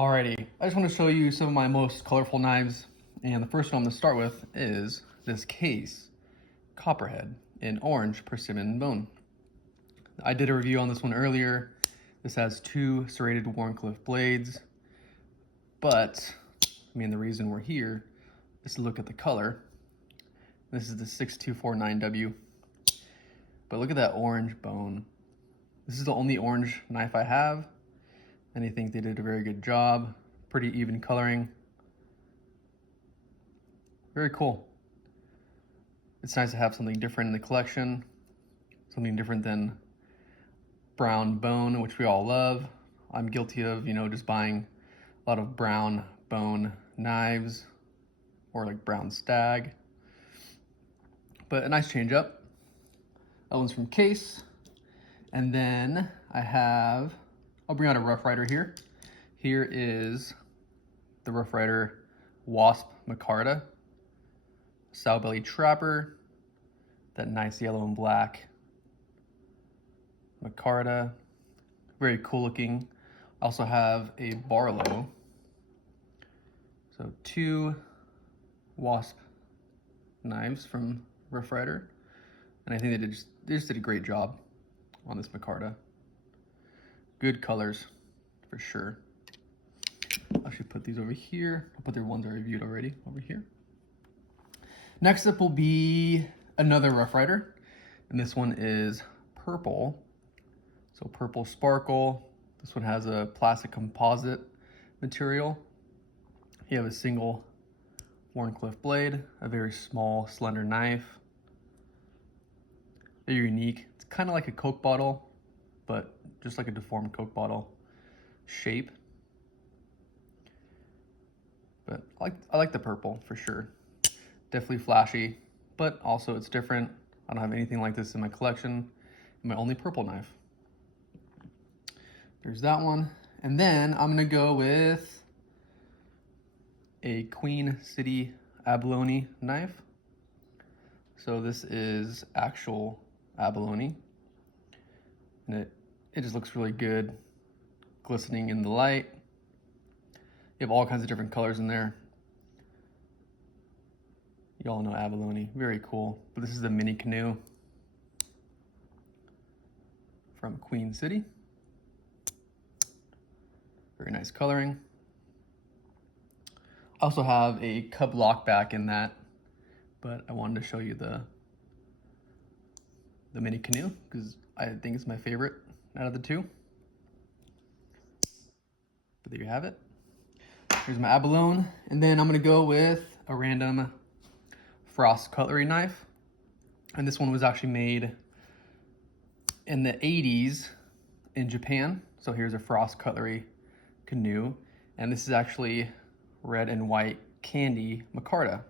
Alrighty, I just want to show you some of my most colorful knives, and the first one I'm going to start with is this case, Copperhead in orange persimmon bone. I did a review on this one earlier. This has two serrated Wharncliffe blades, but the reason we're here is to look at the color. This is the 6249W, but look at that orange bone. This is the only orange knife I have, and I think they did a very good job. Pretty even coloring. Very cool. It's nice to have something different in the collection, something different than brown bone, which we all love. I'm guilty of, just buying a lot of brown bone knives or like brown stag. But a nice change up. That one's from Case. And then I'll bring out a Rough Ryder here. Here is the Rough Ryder Wasp Micarta. Sowbelly Trapper. That nice yellow and black Micarta. Very cool looking. I also have a Barlow. So two Wasp knives from Rough Ryder. And I think they just did a great job on this Micarta. Good colors, for sure. I'll actually put these over here. I'll put their ones I reviewed already over here. Next up will be another Rough Ryder, and this one is purple. So purple sparkle. This one has a plastic composite material. You have a single Wharncliffe blade, a very small, slender knife. Very unique. It's kind of like a Coke bottle, but just like a deformed Coke bottle shape. But I like the purple for sure. Definitely flashy, but also it's different. I don't have anything like this in my collection. My only purple knife. There's that one. And then I'm gonna go with a Queen City Abalone knife. So this is actual abalone, and it just looks really good, glistening in the light. You have all kinds of different colors in there. You all know abalone, very cool. But this is the mini canoe from Queen City. Very nice coloring. I also have a cub lockback in that, but I wanted to show you the mini canoe because I think it's my favorite out of the two. But there you have it. Here's my abalone, and then I'm gonna go with a random Frost cutlery knife, and this one was actually made in the 80s in Japan. So here's a Frost cutlery canoe, and this is actually red and white candy micarta,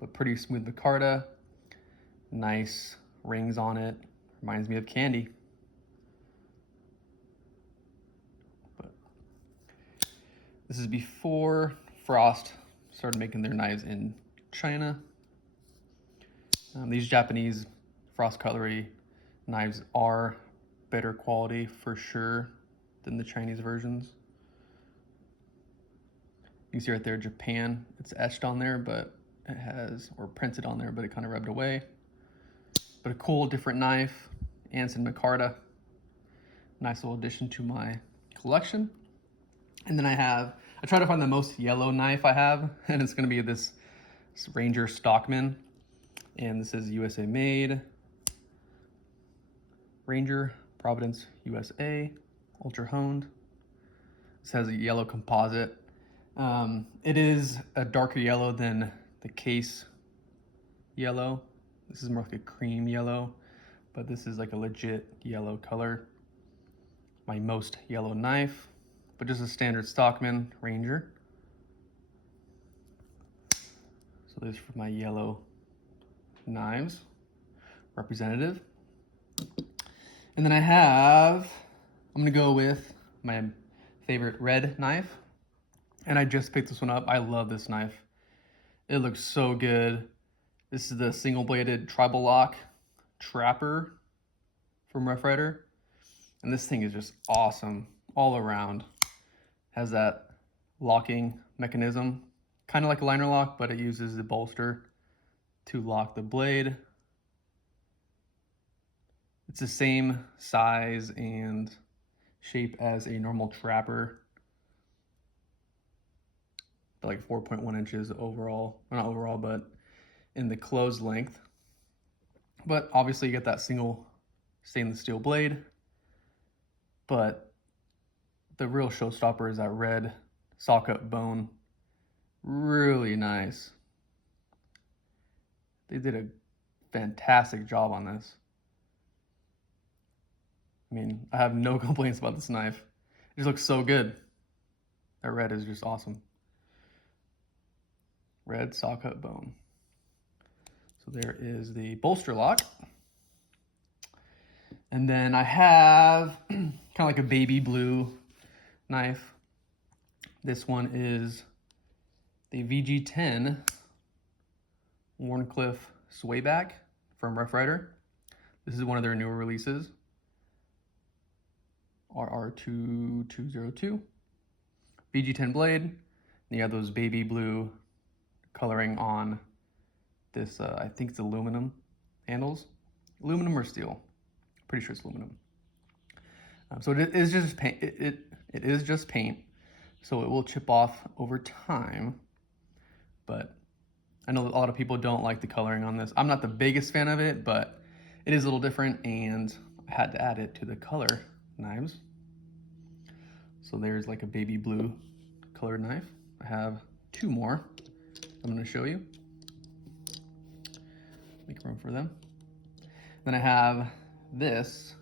but pretty smooth micarta, nice rings on it, reminds me of candy. But this is before Frost started making their knives in China. These Japanese Frost cutlery knives are better quality for sure than the Chinese versions. You can see right there, Japan, it's etched on there, but it has, or printed on there, but it kind of rubbed away. But a cool, different knife, Anson Micarta. Nice little addition to my collection. And then I try to find the most yellow knife I have, and it's gonna be this Ranger Stockman. And this is USA made. Ranger, Providence, USA, ultra honed. This has a yellow composite. It is a darker yellow than the Case yellow. This is more like a cream yellow, but this is like a legit yellow color. My most yellow knife, but just a standard Stockman Ranger. So this is for my yellow knives, representative. And then I'm gonna go with my favorite red knife. And I just picked this one up. I love this knife. It looks so good. This is the single bladed tribal lock Trapper from Rough Ryder. And this thing is just awesome all around. Has that locking mechanism, kind of like a liner lock, but it uses the bolster to lock the blade. It's the same size and shape as a normal trapper, like 4.1 inches overall, well, not overall, but in the closed length. But obviously you get that single stainless steel blade, but the real showstopper is that red saw cut bone. Really nice. They did a fantastic job on this. I mean, I have no complaints about this knife. It just looks so good. That red is just awesome. Red saw cut bone. So there is the bolster lock. And then I have kind of like a baby blue knife. This one is the VG10 Wharncliffe swayback from Ryder. This is one of their newer releases. RR2202. VG10 blade. And you have those baby blue coloring on this, I think it's aluminum handles. Aluminum or steel? Pretty sure it's aluminum. So it is just paint. It is just paint, so it will chip off over time. But I know a lot of people don't like the coloring on this. I'm not the biggest fan of it, but it is a little different, and I had to add it to the color knives. So there's like a baby blue colored knife. I have two more I'm going to show you. Make room for them. Then I have this.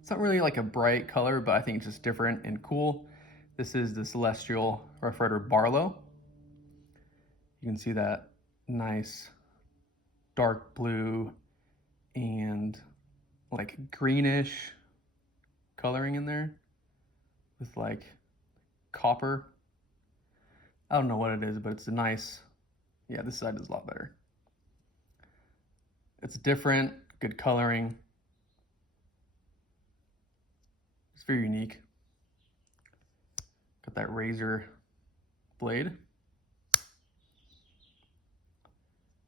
It's not really like a bright color, but I think it's just different and cool. This is the Celestial Ryder Barlow. You can see that nice dark blue and like greenish coloring in there with like copper. I don't know what it is, but it's a nice, yeah, this side is a lot better. It's different, good coloring. It's very unique. Got that razor blade.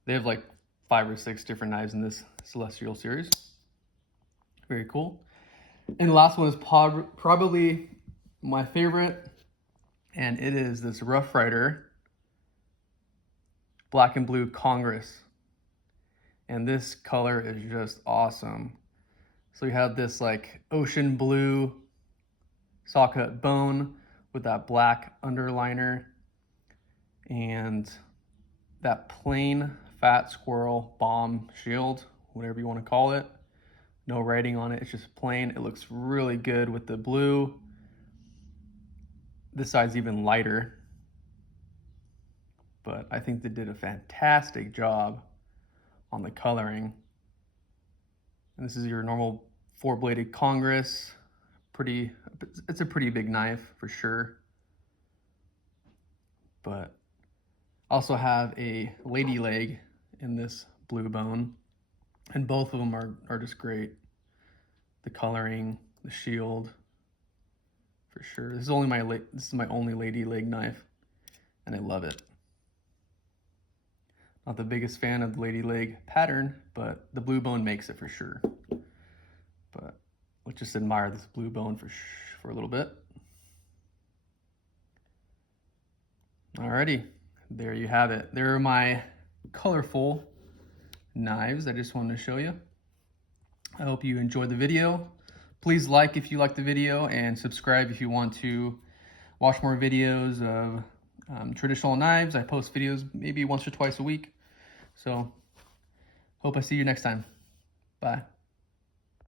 They have like 5 or 6 different knives in this Celestial series. Very cool. And the last one is probably my favorite, and it is this Rough Ryder Black and Blue Congress. And this color is just awesome. So you have this like ocean blue saw cut bone with that black underliner and that plain fat squirrel bomb shield, whatever you want to call it. No writing on it, it's just plain. It looks really good with the blue. This side's even lighter, but I think they did a fantastic job on the coloring. And this is your normal 4-bladed Congress. It's a pretty big knife for sure. But I also have a lady leg in this blue bone, and both of them are just great. The coloring, the shield, for sure. This is my only lady leg knife, and I love it. Not the biggest fan of the lady leg pattern, but the blue bone makes it for sure. But let's just admire this blue bone for a little bit. Alrighty, there you have it. There are my colorful knives I just wanted to show you. I hope you enjoyed the video. Please like if you liked the video, and subscribe if you want to watch more videos of traditional knives. I post videos maybe once or twice a week. So hope I see you next time. Bye.